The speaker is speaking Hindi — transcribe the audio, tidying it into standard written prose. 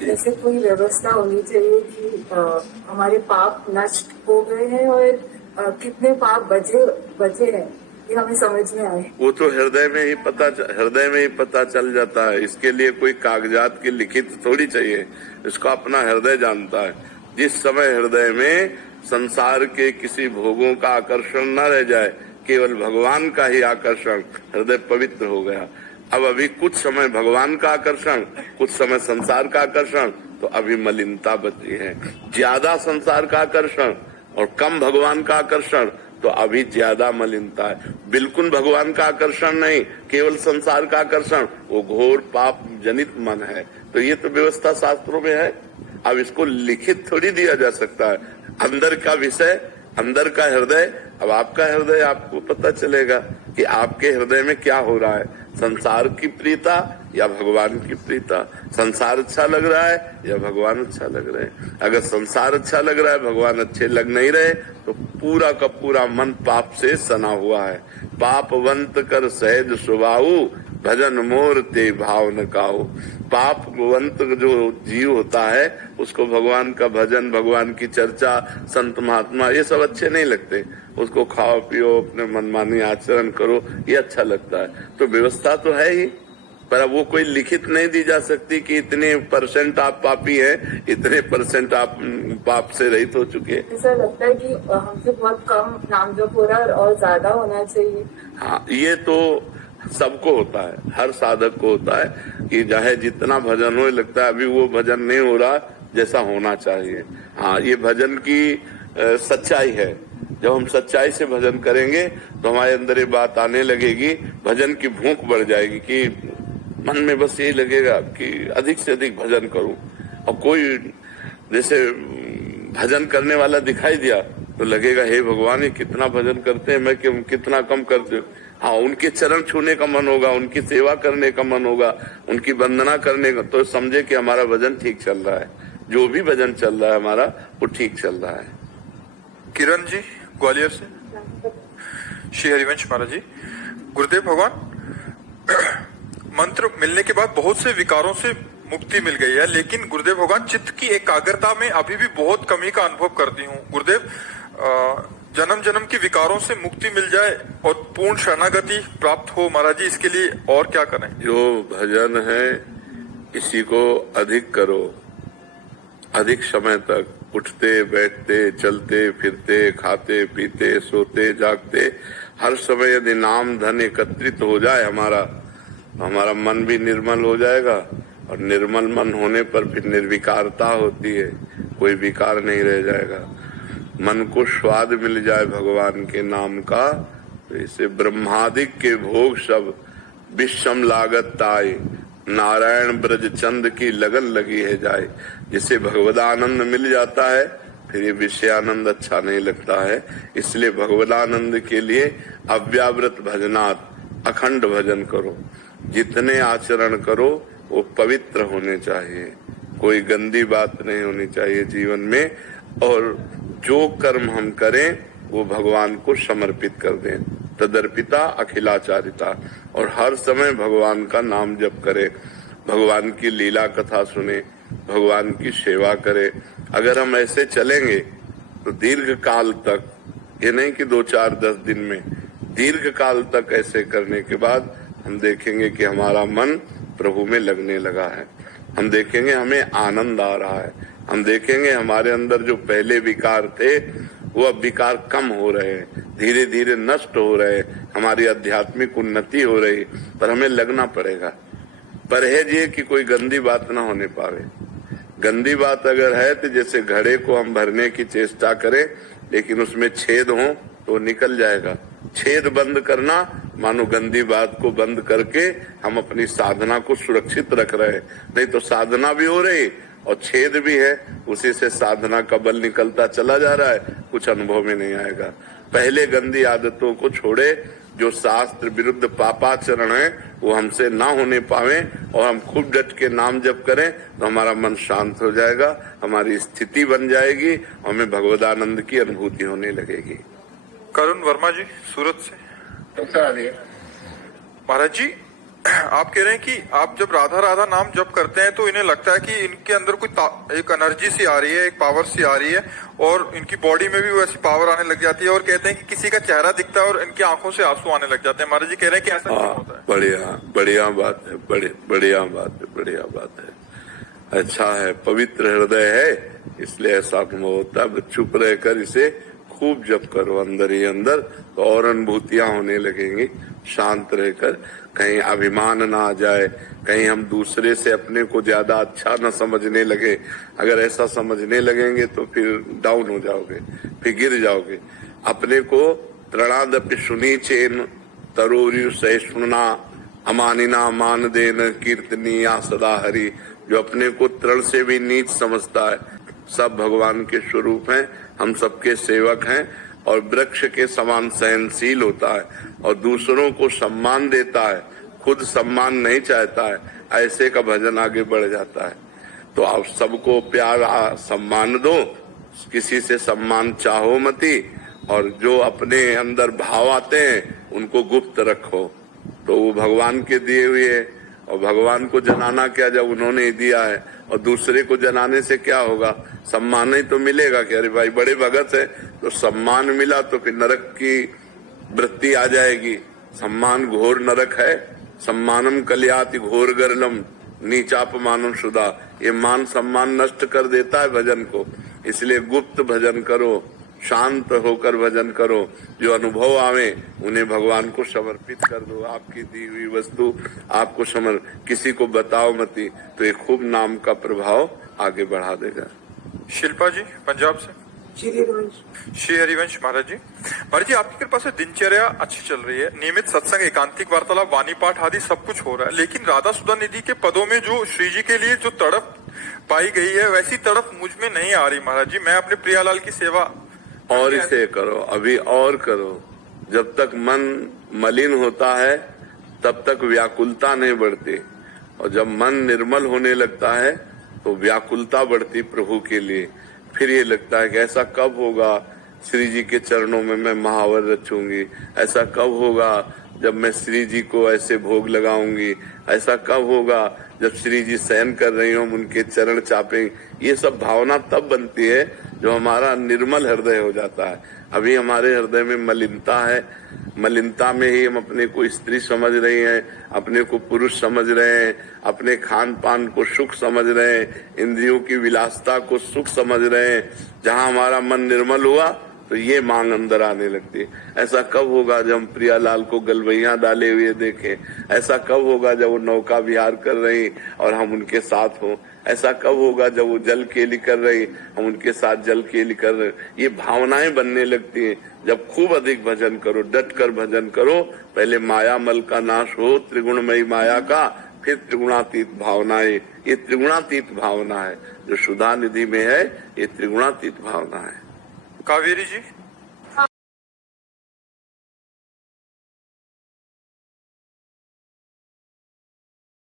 जैसे कोई व्यवस्था होनी चाहिए कि हमारे पाप नष्ट हो गए हैं और कितने पाप बचे हैं, ये हमें समझ में आए। वो तो हृदय में ही पता चल जाता है। इसके लिए कोई कागजात की लिखित थोड़ी चाहिए, इसका अपना हृदय जानता है। जिस समय हृदय में संसार के किसी भोगों का आकर्षण न रह जाए, केवल भगवान का ही आकर्षण, हृदय पवित्र हो गया। अब अभी कुछ समय भगवान का आकर्षण, कुछ समय संसार का आकर्षण, तो अभी मलिनता बची है। ज्यादा संसार का आकर्षण और कम भगवान का आकर्षण, तो अभी ज्यादा मलिनता है। बिल्कुल भगवान का आकर्षण नहीं, केवल संसार का आकर्षण, वो घोर पाप जनित मन है। तो ये तो व्यवस्था शास्त्रों में है। अब इसको लिखित थोड़ी दिया जा सकता है। अंदर का विषय, अंदर का हृदय, अब आपका हृदय आपको पता चलेगा कि आपके हृदय में क्या हो रहा है, संसार की प्रीता या भगवान की प्रीता। संसार अच्छा लग रहा है या भगवान अच्छा लग रहे हैं। अगर संसार अच्छा लग रहा है, भगवान अच्छे लग नहीं रहे, तो पूरा का पूरा मन पाप से सना हुआ है। पापवंत कर सहज स्वभाव, भजन मोर ते भाव न काऊ। पापवंत जो जीव होता है, उसको भगवान का भजन, भगवान की चर्चा, संत महात्मा, ये सब अच्छे नहीं लगते। उसको खाओ पियो, अपने मनमानी आचरण करो, ये अच्छा लगता है। तो व्यवस्था तो है ही, पर अब वो कोई लिखित नहीं दी जा सकती कि इतने % आप पापी हैं, इतने % आप पाप से रहित हो चुके हैं। ऐसा लगता है कि हमसे बहुत कम नाम जप हो रहा है और ज्यादा होना चाहिए। हाँ, ये तो सबको होता है, हर साधक को होता है कि चाहे जितना भजन हो, लगता है अभी वो भजन नहीं हो रहा जैसा होना चाहिए। हाँ, ये भजन की सच्चाई है। जब हम सच्चाई से भजन करेंगे तो हमारे अंदर ये बात आने लगेगी, भजन की भूख बढ़ जाएगी कि मन में बस यही लगेगा कि अधिक से अधिक भजन करूं। और कोई जैसे भजन करने वाला दिखाई दिया तो लगेगा, हे भगवान, ये कितना भजन करते हैं, मैं कितना कम करते हूँ। हाँ, उनके चरण छूने का मन होगा, उनकी सेवा करने का मन होगा, उनकी वंदना करने का, तो समझे कि हमारा भजन ठीक चल रहा है। जो भी भजन चल रहा है हमारा, वो ठीक चल रहा है। किरण जी ग्वालियर से। श्री हरिवंश महाराज जी, गुरुदेव भगवान, मंत्र मिलने के बाद बहुत से विकारों से मुक्ति मिल गई है, लेकिन गुरुदेव भगवान चित्त की एकाग्रता में अभी भी बहुत कमी का अनुभव करती हूँ। गुरुदेव, जन्म जन्म की विकारों से मुक्ति मिल जाए और पूर्ण शरणागति प्राप्त हो महाराज जी, इसके लिए और क्या करें? जो भजन है, इसी को अधिक करो, अधिक समय तक उठते बैठते, चलते फिरते, खाते पीते, सोते जागते, हर समय यदि नाम धन एकत्रित हो जाए हमारा मन भी निर्मल हो जाएगा। और निर्मल मन होने पर फिर निर्विकारता होती है, कोई विकार नहीं रह जाएगा। मन को स्वाद मिल जाए भगवान के नाम का, तो इसे ब्रह्मादिक के भोग सब विषम लागत ताई, नारायण ब्रज चंद की लगन लगी है जाए। जिसे भगवदानंद मिल जाता है, फिर ये विषयानंद अच्छा नहीं लगता है। इसलिए भगवदानंद के लिए अव्यावृत भजनात्, अखंड भजन करो। जितने आचरण करो वो पवित्र होने चाहिए, कोई गंदी बात नहीं होनी चाहिए जीवन में। और जो कर्म हम करें वो भगवान को समर्पित कर दें, तदर्पिता अखिलाचारिता। और हर समय भगवान का नाम जप करें, भगवान की लीला कथा सुने, भगवान की सेवा करें। अगर हम ऐसे चलेंगे तो दीर्घ काल तक, ये नहीं कि 2 4 10 दिन में, दीर्घ काल तक ऐसे करने के बाद हम देखेंगे कि हमारा मन प्रभु में लगने लगा है। हम देखेंगे हमें आनंद आ रहा है। हम देखेंगे हमारे अंदर जो पहले विकार थे वो अब विकार कम हो रहे हैं, धीरे धीरे नष्ट हो रहे हैं, हमारी आध्यात्मिक उन्नति हो रही। पर हमें लगना पड़ेगा। परहेज ये कि कोई गंदी बात ना होने पावे। गंदी बात अगर है तो जैसे घड़े को हम भरने की चेष्टा करें, लेकिन उसमें छेद हो तो निकल जाएगा। छेद बंद करना मानो गंदी बात को बंद करके हम अपनी साधना को सुरक्षित रख रहे हैं। नहीं तो साधना भी हो रही और छेद भी है, उसी से साधना का बल निकलता चला जा रहा है, कुछ अनुभव में नहीं आएगा। पहले गंदी आदतों को छोड़े, जो शास्त्र विरुद्ध पापाचरण है वो हमसे ना होने पावे, और हम खूब डट के नाम जप करें तो हमारा मन शांत हो जाएगा, हमारी स्थिति बन जाएगी और हमें भगवदानंद की अनुभूति होने लगेगी। करुण वर्मा जी सूरत से। महाराज जी, आप कह रहे हैं कि आप जब राधा राधा नाम जप करते हैं तो इन्हें लगता है कि इनके अंदर कोई एक एनर्जी सी आ रही है, एक पावर सी आ रही है और इनकी बॉडी में भी वैसी पावर आने लग जाती है और कहते हैं कि किसी का चेहरा दिखता है और इनकी आंखों से आंसू आने लग जाते हैं। महाराज जी कह रहे हैं कि ऐसा क्यों होता है? बढ़िया बात है, बढ़िया बात है। अच्छा है, पवित्र हृदय है, इसलिए ऐसा अनुभव होता है। चुप रहकर इसे खूब जप करो अंदर ही अंदर, तो और अनुभूतियां होने लगेंगी। शांत रहकर, कहीं अभिमान ना आ जाए, कहीं हम दूसरे से अपने को ज्यादा अच्छा न समझने लगे। अगर ऐसा समझने लगेंगे तो फिर डाउन हो जाओगे, फिर गिर जाओगे। अपने को तृणादपि सुनी चेन तरोरु सहिष्णुना अमानिना मान देन कीर्तनीया सदा हरि। जो अपने को तृण से भी नीच समझता है, सब भगवान के स्वरूप हैं, हम सबके सेवक हैं, और वृक्ष के समान सहनशील होता है और दूसरों को सम्मान देता है, खुद सम्मान नहीं चाहता है, ऐसे का भजन आगे बढ़ जाता है। तो आप सबको प्यार सम्मान दो, किसी से सम्मान चाहो मती, और जो अपने अंदर भाव आते हैं उनको गुप्त रखो। तो वो भगवान के दिए हुए है, और भगवान को जनाना क्या जब उन्होंने ही दिया है, और दूसरे को जनाने से क्या होगा? सम्मान ही तो मिलेगा कि अरे भाई बड़े भगत है, तो सम्मान मिला तो फिर नरक की वृत्ति आ जाएगी। सम्मान घोर नरक है, सम्मानम कल्याति घोर गरलम नीचापमानम सुधा। ये मान सम्मान नष्ट कर देता है भजन को, इसलिए गुप्त भजन करो, शांत होकर भजन करो। जो अनुभव आवे उन्हें भगवान को समर्पित कर दो। आपकी दी हुई वस्तु आपको किसी को बताओ मती, तो ये खूब नाम का प्रभाव आगे बढ़ा देगा। शिल्पा जी पंजाब से। श्री हरिवंश महाराज जी आपकी कृपा से दिनचर्या अच्छी चल रही है, नियमित सत्संग, एकांतिक वार्तालाप, वाणी पाठ आदि सब कुछ हो रहा है, लेकिन राधा सुधा निधि के पदों में जो श्री जी के लिए जो तड़प पाई गई है वैसी तड़प मुझ में नहीं आ रही। महाराज जी मैं अपने प्रियालाल की सेवा और इसे करो, अभी और करो। जब तक मन मलिन होता है तब तक व्याकुलता नहीं बढ़ती, और जब मन निर्मल होने लगता है तो व्याकुलता बढ़ती प्रभु के लिए। फिर ये लगता है कि ऐसा कब होगा श्री जी के चरणों में मैं महावर रचूंगी, ऐसा कब होगा जब मैं श्री जी को ऐसे भोग लगाऊंगी, ऐसा कब होगा जब श्री जी शयन कर रही हो उनके चरण चापेंगे। ये सब भावना तब बनती है जो हमारा निर्मल हृदय हो जाता है। अभी हमारे हृदय में मलिनता है, मलिनता में ही हम अपने को स्त्री समझ रहे हैं, अपने को पुरुष समझ रहे हैं, अपने खान पान को सुख समझ रहे हैं, इंद्रियों की विलासता को सुख समझ रहे हैं। जहाँ हमारा मन निर्मल हुआ तो ये मांग अंदर आने लगती है। ऐसा कब होगा जब हम प्रियालाल को गलवैया डाले हुए देखें? ऐसा कब होगा जब वो नौका विहार कर रही और हम उनके साथ हों? ऐसा कब होगा जब वो जल केली कर रही हम उनके साथ जल केली कर रहे? ये भावनाएं बनने लगती हैं जब खूब अधिक भजन करो, डट कर भजन करो। पहले माया मल का नाश हो, त्रिगुणमयी माया का, फिर त्रिगुणातीत भावनाएं। ये त्रिगुणातीत भावना है जो सुधा निधि में है, ये त्रिगुणातीत भावना है। कावेरी जी